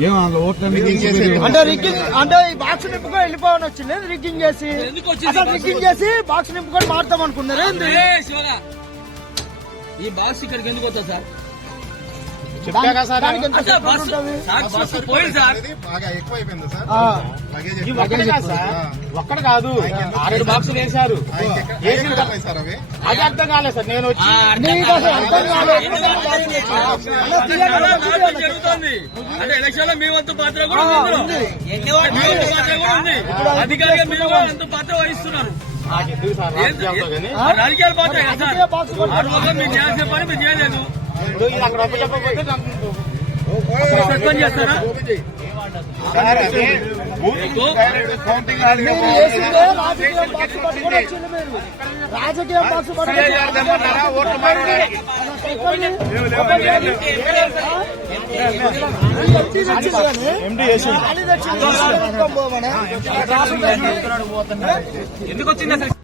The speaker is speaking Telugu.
ఏం అందులో ఓట్లన్నీ రిగ్గింగ్ చేసి మీరు- అంటే రిగ్గింగ్ అంటే ఈ బాక్స్ నింపుకొని వెళ్ళిపోవని వచ్చింది. రిగ్గింగ్ చేసి ఎందుకు వచ్చింది అసలు బాక్స్? రిగ్గింగ్ చేసి నింపుకొని మారుతాం అనుకున్నారు. ఏంది? ఈ ఇక్కడికి ఎందుకు వస్తా సార్. ఒక్కడే కాదు ఆరేడు బాక్సులు వేశారు. వేసిన ఉన్నాయి సార్ అవి? అది అర్థం కాలేదు సార్ నేను వచ్చి అసలు. అర్థం. జరుగుతోంది అంటే ఎలక్షన్లో మీ వంతు పాత్ర కూడా ఉంది పాత్ర కూడా ఉంది అధికారిగా మీరు కూడా అంత పాత్ర వహిస్తున్నారు. రాజకీయాల పాత్ర సార్? మీరు చేయాల్సిన పని మీరు చేయలేదు ఇప్పుడు ఇది అక్కడ సస్పెండ్ చేస్తారా? బాక్స్ ఎందుకు వచ్చింది అసలు?